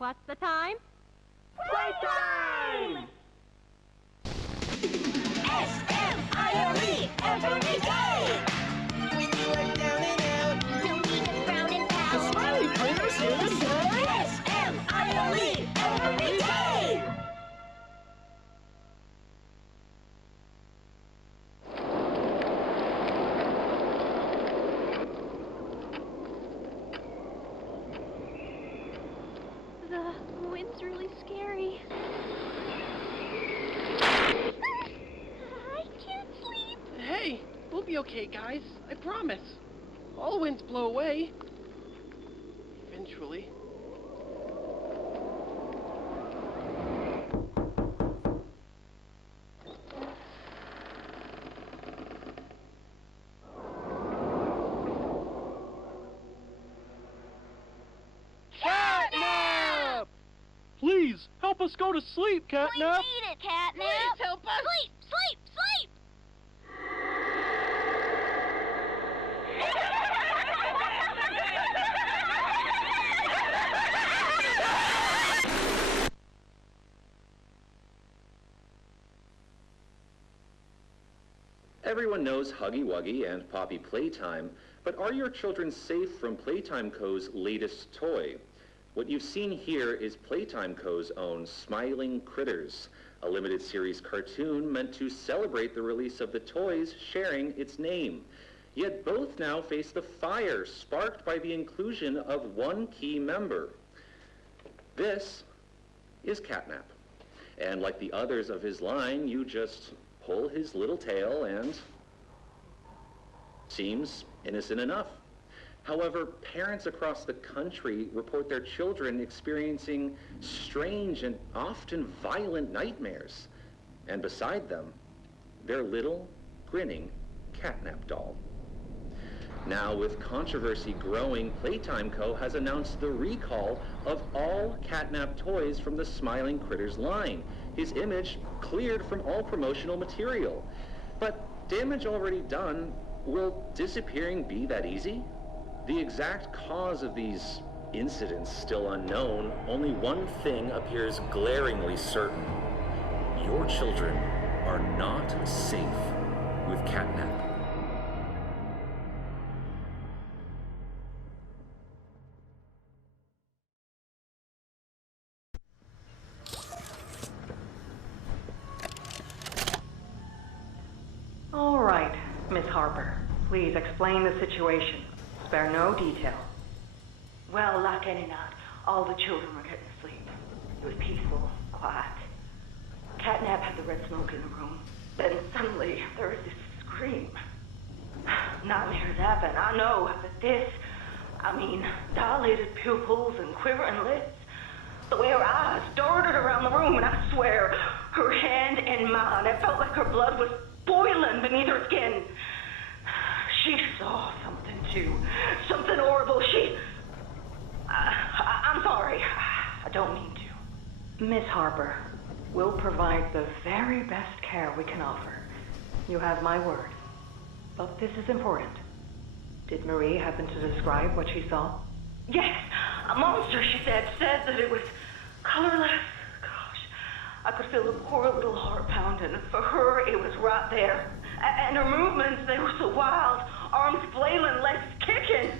What's the time? Playtime! S-M-I-L-E every day! When you are down and out, don't even frown and pout. The Smiling Critters here to say S-M-I-L-E every day! The wind's really scary. I can't sleep. Hey, we'll be okay, guys. I promise. All winds blow away. Eventually. Catnap! Please, help us go to sleep, Catnap! We need it, Catnap. Please help us. Sleep, sleep, sleep. Everyone knows Huggy Wuggy and Poppy Playtime, but are your children safe from Playtime Co.'s latest toy? What you've seen here is Playtime Co.'s own Smiling Critters, a limited series cartoon meant to celebrate the release of the toys sharing its name. Yet both now face the fire sparked by the inclusion of one key member. This is Catnap. And like the others of his line, you just pull his little tail and seems innocent enough. However, parents across the country report their children experiencing strange and often violent nightmares. And beside them, their little, grinning Catnap doll. Now, with controversy growing, Playtime Co. has announced the recall of all Catnap toys from the Smiling Critters line. His image cleared from all promotional material. But damage already done, will disappearing be that easy? The exact cause of these incidents still unknown, only one thing appears glaringly certain. Your children are not safe with Catnap. All right, Miss Harper. Please explain the situation. Spare no detail. Well, like any night, all the children were getting to sleep. It was peaceful, quiet. Catnap had the red smoke in the room. Then suddenly, there was this scream. Nightmares happen, I know, but this, I mean, dilated pupils and quivering lips. The way her eyes darted around the room, and I swear, her hand in mine, it felt like her blood was boiling beneath her skin. She saw something too. Something horrible. I'm sorry. I don't mean to. Miss Harper, we'll provide the very best care we can offer. You have my word. But this is important. Did Marie happen to describe what she saw? Yes, a monster, she said that it was colorless. Gosh, I could feel the poor little heart pounding. For her, it was right there. And her movements, they were so wild. Arms flailing, legs kicking.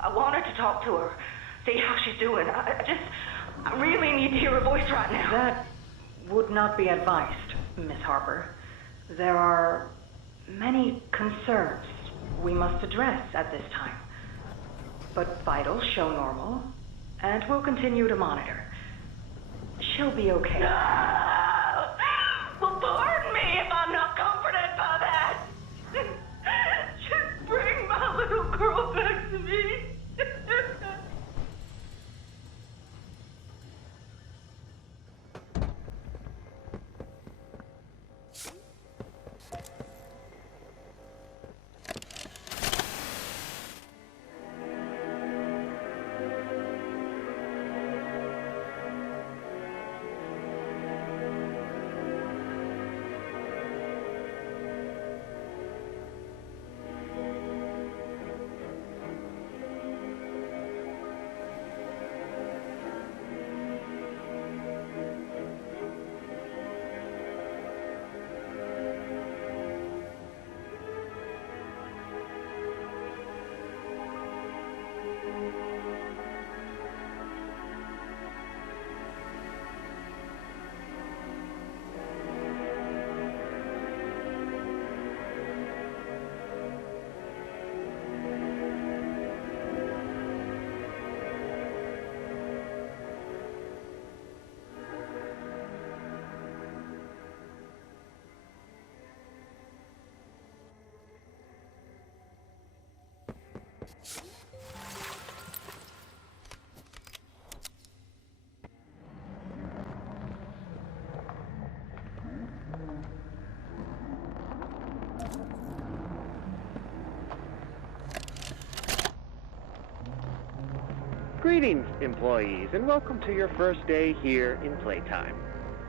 I wanted to talk to her, see how she's doing. I really need to hear her voice right now. That would not be advised, Miss Harper. There are many concerns we must address at this time. But vitals show normal, and we'll continue to monitor. She'll be okay. No! Well, pardon me if I'm not comforted by that. Just bring my little girl back to me. Greetings, employees, and welcome to your first day here in Playtime.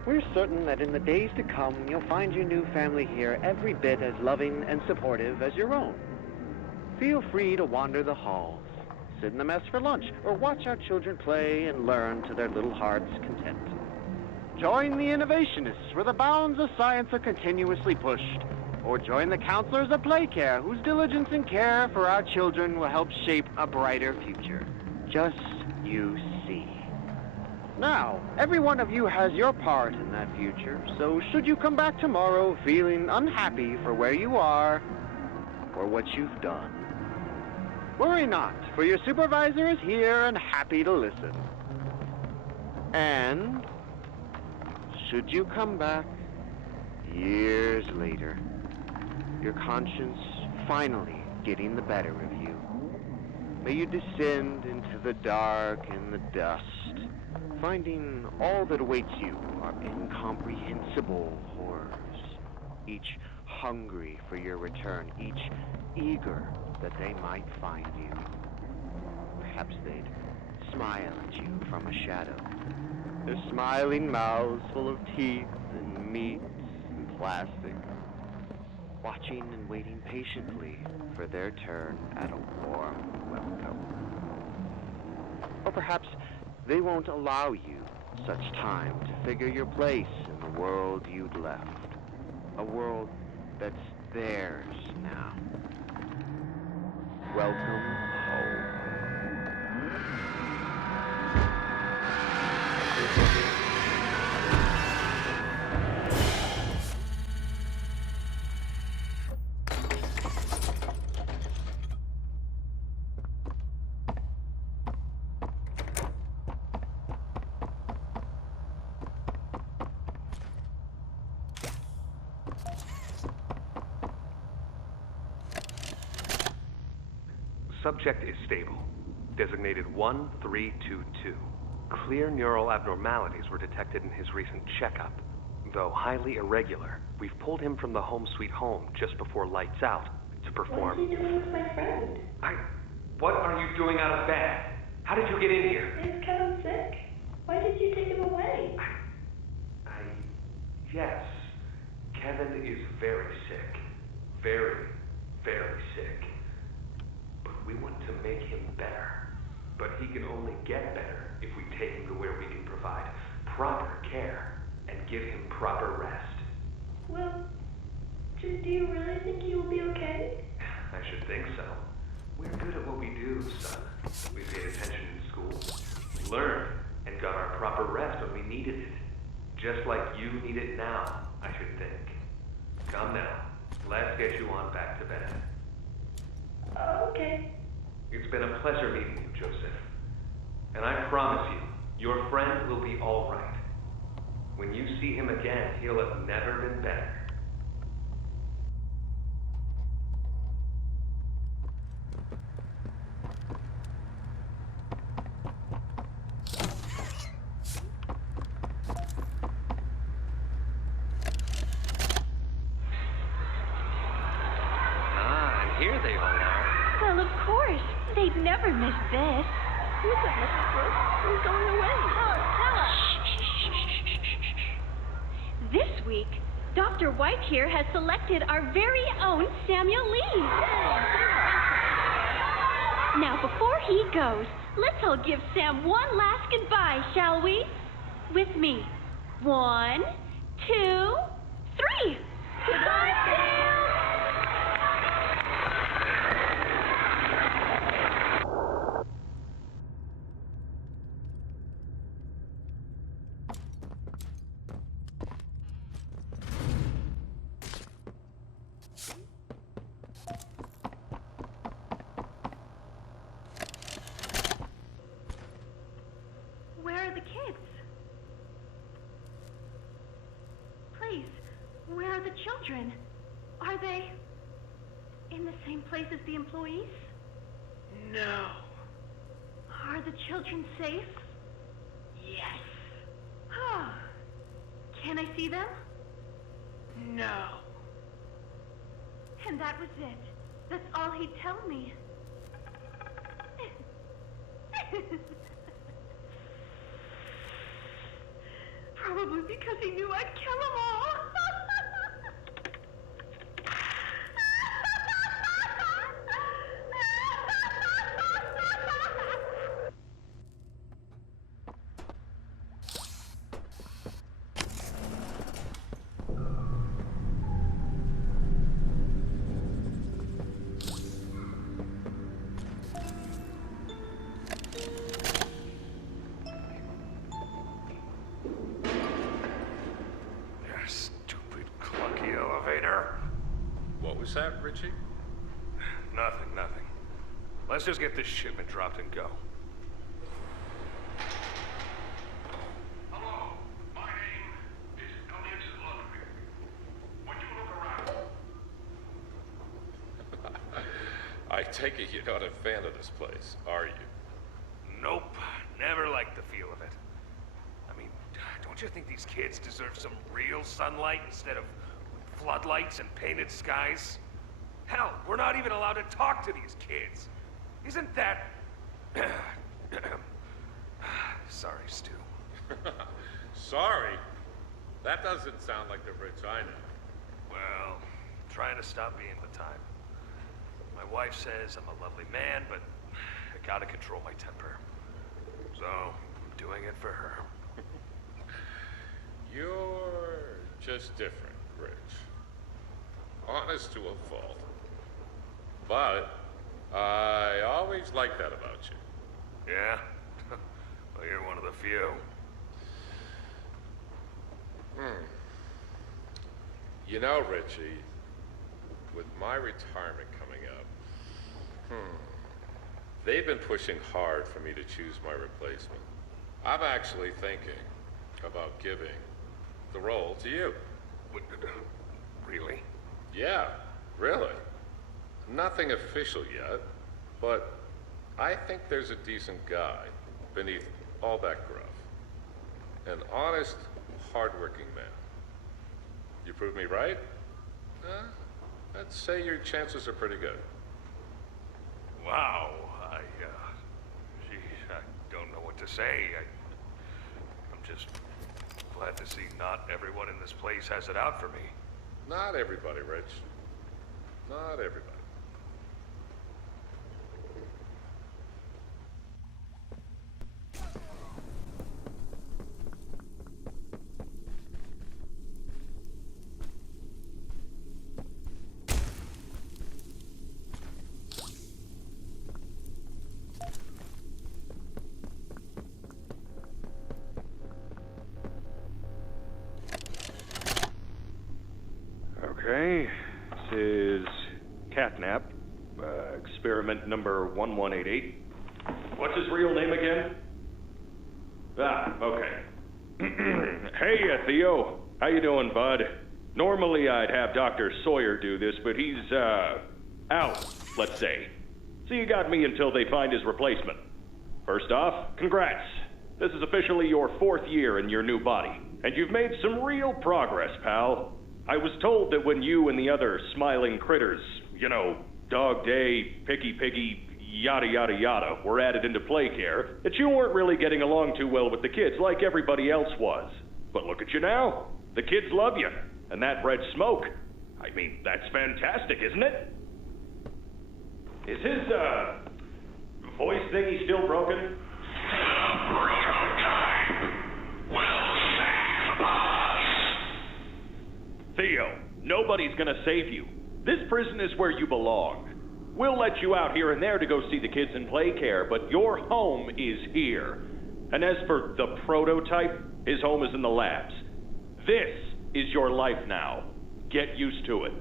We're certain that in the days to come, you'll find your new family here every bit as loving and supportive as your own. Feel free to wander the halls, sit in the mess for lunch, or watch our children play and learn to their little hearts' content. Join the innovationists where the bounds of science are continuously pushed, or join the counselors of Playcare whose diligence and care for our children will help shape a brighter future. Just you see. Now, every one of you has your part in that future, so should you come back tomorrow feeling unhappy for where you are or what you've done, worry not, for your supervisor is here and happy to listen. And should you come back years later, your conscience finally getting the better of you, may you descend into the dark and the dust, finding all that awaits you are incomprehensible horrors, each hungry for your return, each eager that they might find you. Perhaps they'd smile at you from a shadow, their smiling mouths full of teeth and meat and plastic, watching and waiting patiently for their turn at a warm welcome. Or perhaps they won't allow you such time to figure your place in the world you'd left, a world that's theirs now. Welcome home. Subject is stable. Designated 1322. Clear neural abnormalities were detected in his recent checkup. Though highly irregular, we've pulled him from the home sweet home just before lights out to perform... What is he doing with my friend? What are you doing out of bed? How did you get in here? Is Kevin sick? Why did you take him away? Yes. Kevin is very sick. Very, very sick. But we want to make him better. But he can only get better if we take him to where we can provide proper care and give him proper rest. Well, do you really think he will be okay? I should think so. We're good at what we do, son. We paid attention in school, learned, and got our proper rest when we needed it. Just like you need it now, I should think. Come now, let's get you on back to bed. Okay. It's been a pleasure meeting you, Joseph. And I promise you, your friend will be all right. When you see him again, he'll have never been better. Here they all are. Well, of course. They'd never miss this. Look at Mrs. Brooks. We're going away. Tell us. This week, Dr. White here has selected our very own Samuel Lee. Now, before he goes, let's all give Sam one last goodbye, shall we? With me. 1, 2, 3. Goodbye, Sam! Where are the kids? Please, where are the children? Are they in the same place as the employees? No. Are the children safe? Yes. Oh. Can I see them? No. And that was it. That's all he'd tell me. Probably because he knew I'd kill them all. Yeah, stupid, clunky elevator. What was that, Richie? Nothing. Let's just get this shipment dropped and go. Hello, my name is Elliot Ludwig. Would you look around? I take it you're not a fan of this place, are you? Nope, never liked the feel of it. I mean, don't you think these kids deserve some real sunlight instead of floodlights and painted skies? Hell, we're not even allowed to talk to these kids. Isn't that... Sorry, Stu. Sorry? That doesn't sound like the Rich I know. Well, trying to stop being the time. My wife says I'm a lovely man, but I gotta control my temper. So, I'm doing it for her. You're just different, Rich. Honest to a fault. But I always liked that about you. Yeah? Well, you're one of the few. You know, Richie, with my retirement coming up, they've been pushing hard for me to choose my replacement. I'm actually thinking about giving the role to you. Really? Yeah, really. Nothing official yet, but I think there's a decent guy beneath all that gruff. An honest, hardworking man. You prove me right? I'd say your chances are pretty good. Wow. Geez, I don't know what to say. I'm just glad to see not everyone in this place has it out for me. Not everybody, Rich. Not everybody. Okay, this is Catnap, experiment number 1188. What's his real name again? Okay. Hey, Theo. How you doing, bud? Normally I'd have Dr. Sawyer do this, but he's, out, let's say. So you got me until they find his replacement. First off, congrats. This is officially your 4th year in your new body, and you've made some real progress, pal. I was told that when you and the other smiling critters, you know, Dog Day, Picky Piggy, yada yada yada, were added into play care, that you weren't really getting along too well with the kids like everybody else was. But look at you now. The kids love you. And that red smoke, I mean, that's fantastic, isn't it? Is his, voice thingy still broken? Theo, nobody's gonna save you. This prison is where you belong. We'll let you out here and there to go see the kids in play care, but your home is here. And as for the prototype, his home is in the labs. This is your life now. Get used to it.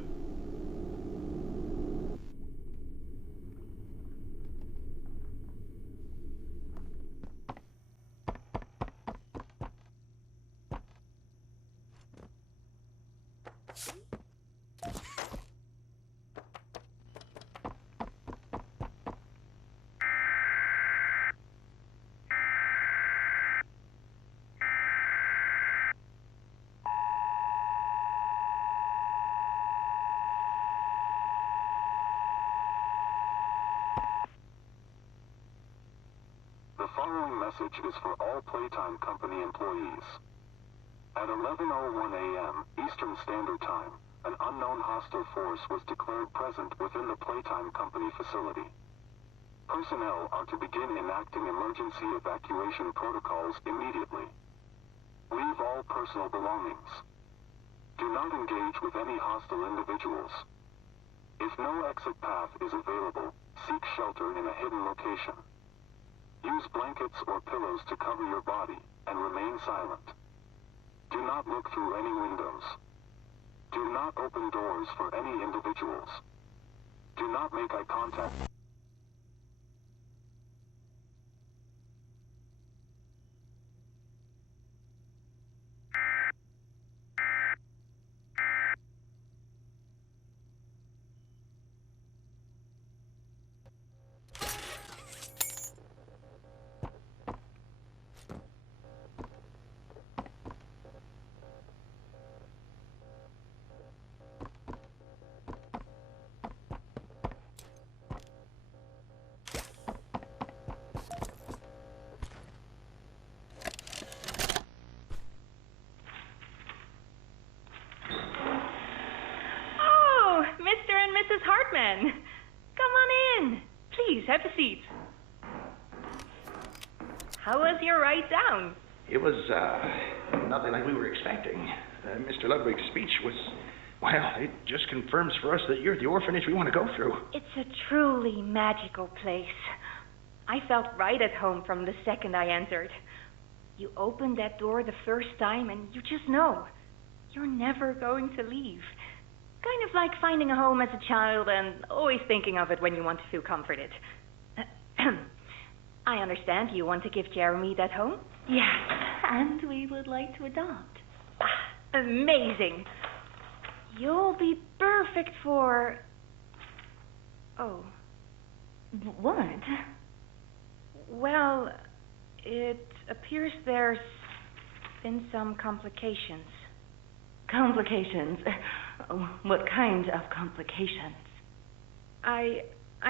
following message is for all Playtime Company employees. At 11:01 a.m. Eastern Standard Time, an unknown hostile force was declared present within the Playtime Company facility. Personnel are to begin enacting emergency evacuation protocols immediately. Leave all personal belongings. Do not engage with any hostile individuals. If no exit path is available, seek shelter in a hidden location. Use blankets or pillows to cover your body and remain silent. Do not look through any windows. Do not open doors for any individuals. Do not make eye contact. Oh, Mr. and Mrs. Hartman. Come on in. Please, have a seat. How was your ride down? It was, nothing like we were expecting. Mr. Ludwig's speech was, well, it just confirms for us that you're the orphanage we want to go through. It's a truly magical place. I felt right at home from the second I entered. You open that door the first time and you just know you're never going to leave. Kind of like finding a home as a child and always thinking of it when you want to feel comforted. I understand you want to give Jeremy that home? Yes, and we would like to adopt. Amazing. You'll be perfect for... Oh. What? Well, it appears there's been some complications. Complications? What kind of complications? I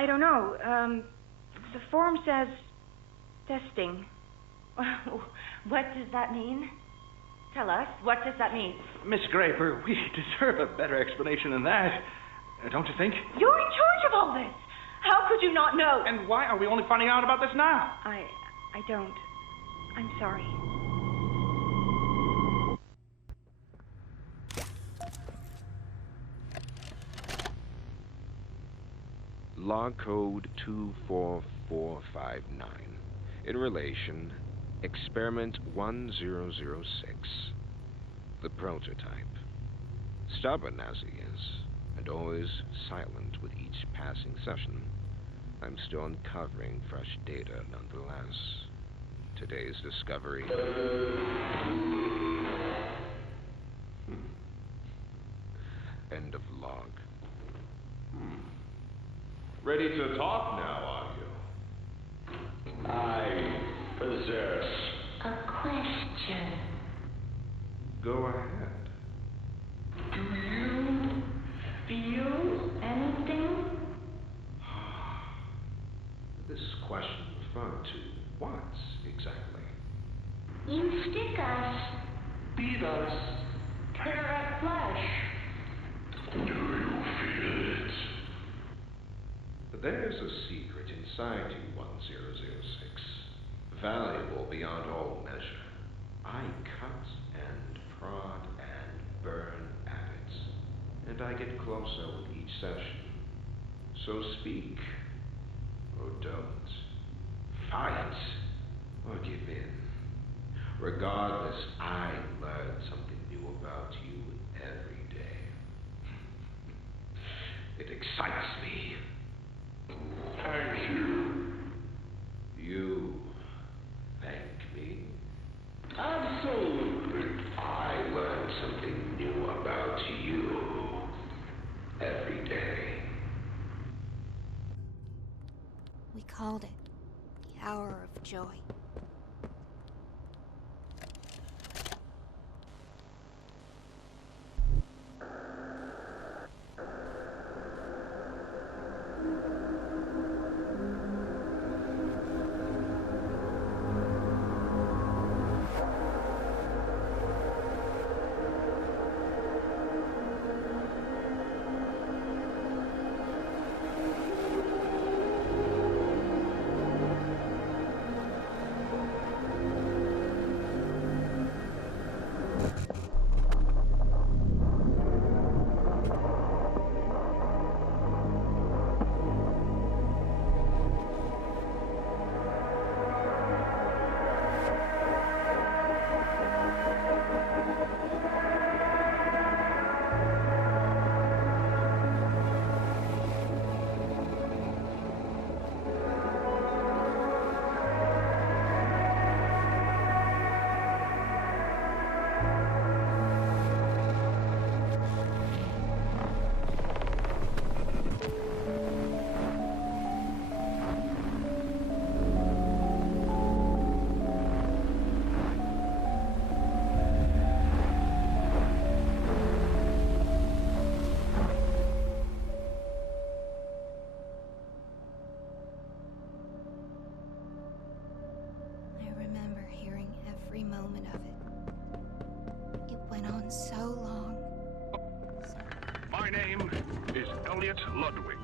don't know. The form says testing. What does that mean? Tell us. What does that mean? Miss Graper, we deserve a better explanation than that. Don't you think? You're in charge of all this. How could you not know? And why are we only finding out about this now? I don't. I'm sorry. Log code 24459. In relation, experiment 1006. The prototype. Stubborn as he is, and always silent with each passing session, I'm still uncovering fresh data nonetheless. Today's discovery. End of log. Ready to talk now, are you? I possess A question. Go ahead. Do you feel anything? This question referred to what exactly? You stick us, beat us, tear at flesh. Do you feel it? There's a secret inside you, 1006. Valuable beyond all measure. I cut and prod and burn at it, and I get closer with each session. So speak, or don't. Fight, or give in. Regardless, I learn something new about you every day. It excites me. Thank you. You thank me? Absolutely. I learn something new about you every day. We called it the hour of joy. on so long. My name is Elliot Ludwig.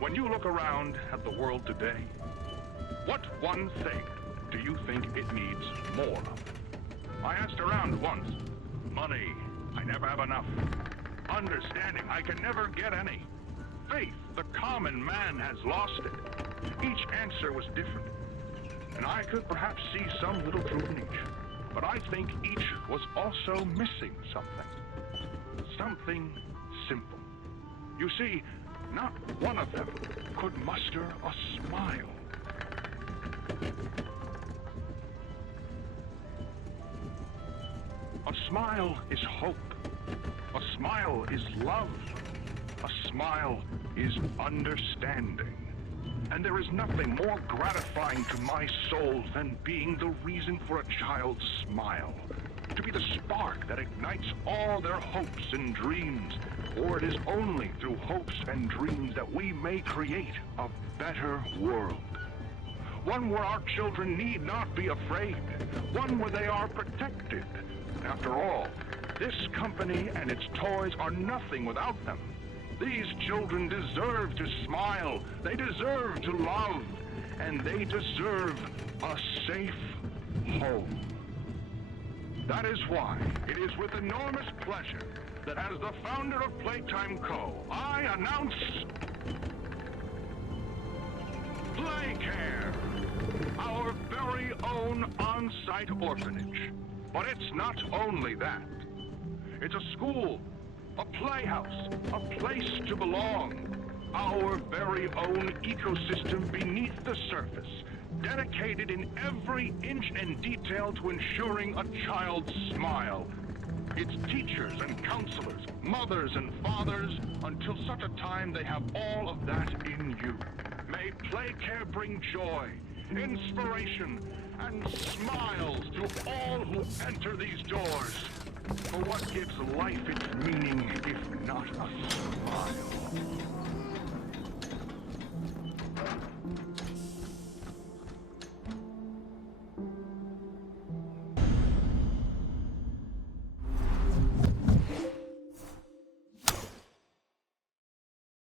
When you look around at the world today, what one thing do you think it needs more of? I asked around once. Money, I never have enough. Understanding, I can never get any. Faith, the common man has lost it. Each answer was different, and I could perhaps see some little truth in each. But I think each was also missing something. Something simple. You see, not one of them could muster a smile. A smile is hope. A smile is love. A smile is understanding. And there is nothing more gratifying to my soul than being the reason for a child's smile. To be the spark that ignites all their hopes and dreams. For it is only through hopes and dreams that we may create a better world. One where our children need not be afraid. One where they are protected. After all, this company and its toys are nothing without them. These children deserve to smile, they deserve to love, and they deserve a safe home. That is why it is with enormous pleasure that as the founder of Playtime Co., I announce Playcare, our very own on-site orphanage. But it's not only that. It's a school, a playhouse, a place to belong. Our very own ecosystem beneath the surface, dedicated in every inch and detail to ensuring a child's smile. Its teachers and counselors, mothers and fathers, until such a time they have all of that in you. May Playcare bring joy, inspiration, and smiles to all who enter these doors. For what gives life its meaning if not a smile?